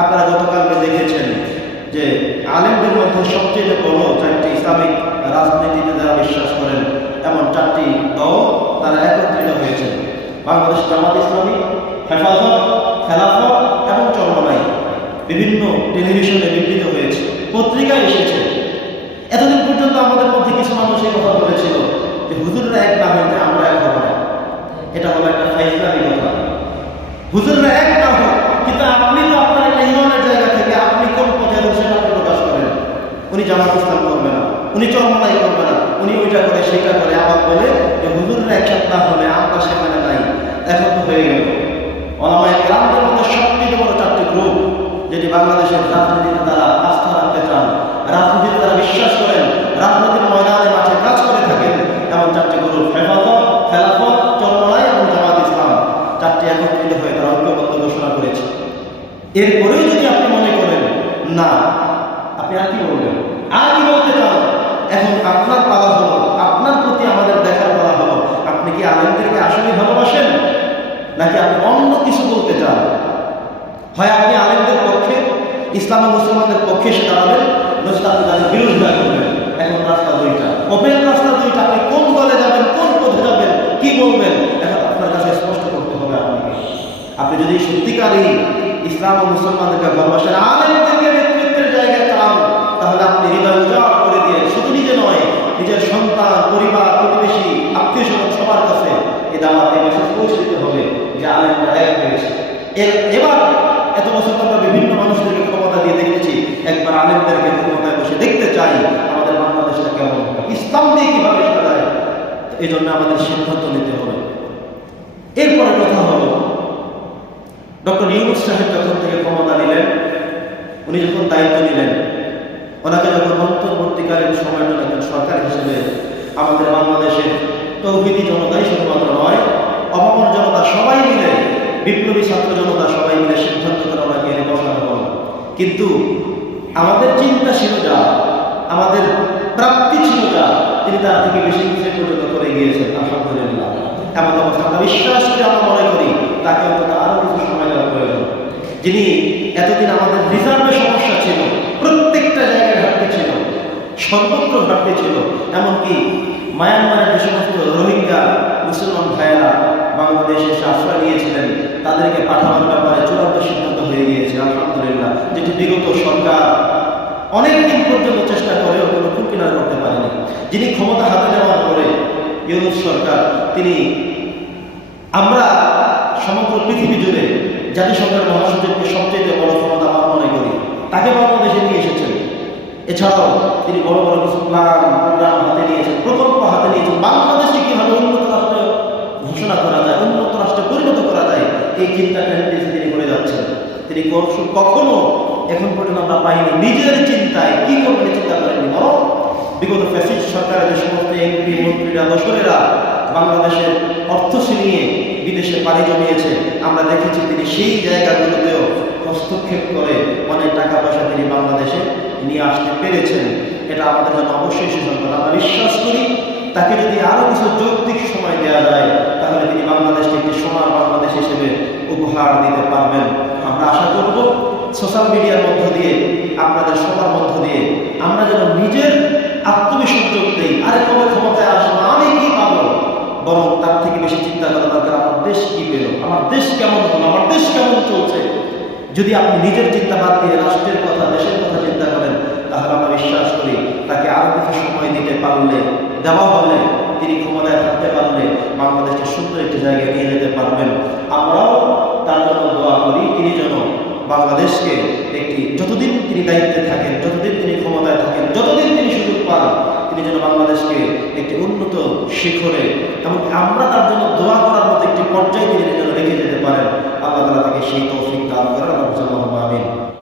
আপনারা গতকালকে দেখেছেন যে আলেমদের মধ্যে সবচেয়ে বড় চারটি ইসলামিক রাজনীতিতে যারা বিশ্বাস করেন, এমন চারটি দল তারা একত্রিত হয়েছে। বাংলাদেশ জামাত ইসলামী, হেফাজত, খেলাফত এবং চরমনাই বিভিন্ন টেলিভিশনে বিবৃত হয়েছে, পত্রিকায় এসেছে। এতদিন পর্যন্ত আমাদের মধ্যে কিছু মানুষ এই কথা বলেছিল যে, হুজুররা এক না হইতে আমরা এক হব না। এটা হলো একটা ফাইজলামি কথা। হুজুররা এক না উনি জামাত ইসলাম করবে না। উনি চরমনাই করবে না। উনি ওইটা করে সেটা করে। আবার বলে যে, হুজুররা একসাথ না হলে আমরা সেখানে নাই। এখন তো হয়ে গেল। অনামায় গ্রামদের মধ্যে সবচেয়ে বড় চারটি গ্রুপ যেটি বাংলাদেশের রাজনীতিতে তারা আস্থা রাখতে চান। রাজনীতিতে তারা বিশ্বাস করেন, রাজনীতির ময়দানে মাঠে কাজ করে থাকেন, এমন চারটি গ্রুপ হেফাজত, খেলাফত, চরমনাই এবং জামাত ইসলাম। চারটি একত্রিত হয়ে তারা ঐক্যবদ্ধ ঘোষণা করেছে। এরপরেও যদি আপনি মনে করেন, না আপনি আর কি বলবেন? আর কি বলতে চান এখন আপনার পালা হলো, আপনার প্রতি আমাদের দেখার পালা হলো। আপনি কি আলেমদেরকে আসলে ভালোবাসেন? নাকি আপনি অন্য কিছু বলতে চান? হয় আপনি আলেমদের পক্ষে, ইসলাম ও মুসলমানদের পক্ষে এসে দাঁড়াবেন আপনি তাদের বিরোধিতা এখন রাস্তা দুইটা। ওপেন রাস্তা দুইটা, আপনি কোন দলে যাবেন, কোন পথে যাবেন, কি বলবেন? এখন আপনার কাছে স্পষ্ট করতে হবে আপনাকে। আপনি যদি সত্যিকারই ইসলাম ও মুসলমানদেরকে ভালোবাসেন, আলেমদেরকে নিজের সন্তান, পরিবার, প্রতিবেশী আত্মীয় স্বজন সবার কাছে এই দাওয়াতে মেসেজ পৌঁছে দিতে হবে যে আলেমরা এক হয়েছে এর- এবার এত বছর আমরা বিভিন্ন মানুষদেরকে ক্ষমতা দিয়ে দেখেছি, একবার আলেমদেরকে ক্ষমতায় বসে দেখতে চাই আমাদের বাংলাদেশটা কেমন। ইসলাম দিয়ে কীভাবে সাজায় এই জন্য আমাদের সিদ্ধান্ত নিতে হবে এরপরে কথা হলো, ডক্টর ইউনুস সাহেব যখন থেকে ক্ষমতা নিলেন, উনি যখন দায়িত্ব নিলেন, ওনাকে অন্তর্বর্তীকালীন সময়ের একজন সরকার হিসেবে আমাদের বাংলাদেশের তৌহিদি জনতাই শুধুমাত্র নয় অপামর জনতা সবাই মিলে, বিপ্লবী ছাত্র জনতা সবাই মিলে সিদ্ধান্ত করে ওনাকে এনে বসানো হলো। কিন্তু আমাদের চিন্তা ছিল যা, আমাদের প্রাপ্তি ছিল যা, তিনি তার থেকে বেশি কিছু পর্যন্ত করে গিয়েছেন, আলহামদুলিল্লাহ। এমন অবস্থা আমরা বিশ্বাস করে, আমরা মনে করি, তাকে অন্তত আরও কিছু সময় দেওয়া প্রয়োজন। যিনি এতদিন আমাদের রিজার্ভের সমস্যা ছিল প্রত্যেকটা জায়গায় ঘাটতি ছিল সর্বত্র ঘাটতি ছিল এমনকি মায়ানমারের যে সমস্ত রোহিঙ্গা মুসলমান ভাইয়েরা বাংলাদেশে এসে আশ্রয় নিয়েছিলেন, তাদেরকে পাঠানোর ব্যাপারে চূড়ান্ত সিদ্ধান্ত হয়ে গিয়েছে, আলহামদুলিল্লাহ। যেটি বিগত সরকার অনেকদিন পর্যন্ত চেষ্টা করেও কোনো কুকিনার করতে পারেনি। যিনি ক্ষমতা হাতে নেওয়ার পরে ইউনুস সরকার, তিনি আমরা সমগ্র পৃথিবী জুড়ে জাতিসংঘের মহাসচিবকে সবচেয়ে বড় ক্ষমতা আমার মনে করি, তাকে বাংলাদেশে নিয়ে এসেছেন। এছাড়াও তিনি বড় বড় কিছু প্ল্যান প্রোগ্রাম হাতে নিয়েছেন। এই চিন্তাটা নির্দেশে তিনি করে যাচ্ছেন? তিনি কখনো- এখন পর্যন্ত আমরা পাইনি। নিজের চিন্তায় কি করবেন চিন্তা করেননি? বরং বিগত ফ্যাসিস্ট সরকারের যে সমস্ত এমপি, মন্ত্রীরা দশরেরা বাংলাদেশের অর্থ ছিনিয়ে বিদেশে পাড়ি জমিয়েছে, আমরা দেখেছি তিনি সেই জায়গাগুলোতেও হস্তক্ষেপ করে অনেক টাকা পয়সা তিনি বাংলাদেশে নিয়ে আসতে পেরেছেন। এটা আমাদের জন্য অবশ্যই সুসংবাদ। আমরা বিশ্বাস করি, তাকে যদি আরও কিছু যৌক্তিক সময় দেওয়া যায়, তাহলে তিনি বাংলাদেশকে একটি সোনার বাংলাদেশ হিসেবে উপহার দিতে পারবেন। আমরা আশা করব সোশ্যাল মিডিয়ার মধ্য দিয়ে, আপনাদের সবার মধ্য দিয়ে, আমরা যেন নিজের আত্মবিসর্জন দেই আরে কবে ক্ষমতায় আসব, আমি কি পাবো? বরং তার থেকে বেশি চিন্তা করা দরকার, আমার দেশ কি পেল? আমার দেশ কেমন হলো? আমার দেশ কেমন চলছে? যদি আপনি নিজের চিন্তা বাদ দিয়ে রাষ্ট্রের কথা, দেশের কথা চিন্তা করেন তাহলে আমরা বিশ্বাস করি তাকে আরও কিছু সময় দিতে পারলে, দেওয়া হলে তিনি ক্ষমতায় থাকতে পারলে বাংলাদেশকে সুন্দর একটি জায়গায় নিয়ে যেতে পারবেন। আমরাও তার জন্য দোয়া করি, তিনি যেন বাংলাদেশকে একটি, যতদিন তিনি দায়িত্বে থাকেন, যতদিন তিনি ক্ষমতায় থাকেন, যতদিন তিনি সুযোগ পান, তিনি যেন বাংলাদেশকে একটি উন্নত শিখরে, এবং আমরা তার জন্য দোয়া করার মতো একটি পর্যায়ে তিনি যেন রেখে যেতে পারেন। আল্লাহ তালা তাকে সেই তৌফিক দান করেন আল্লাহ আমিন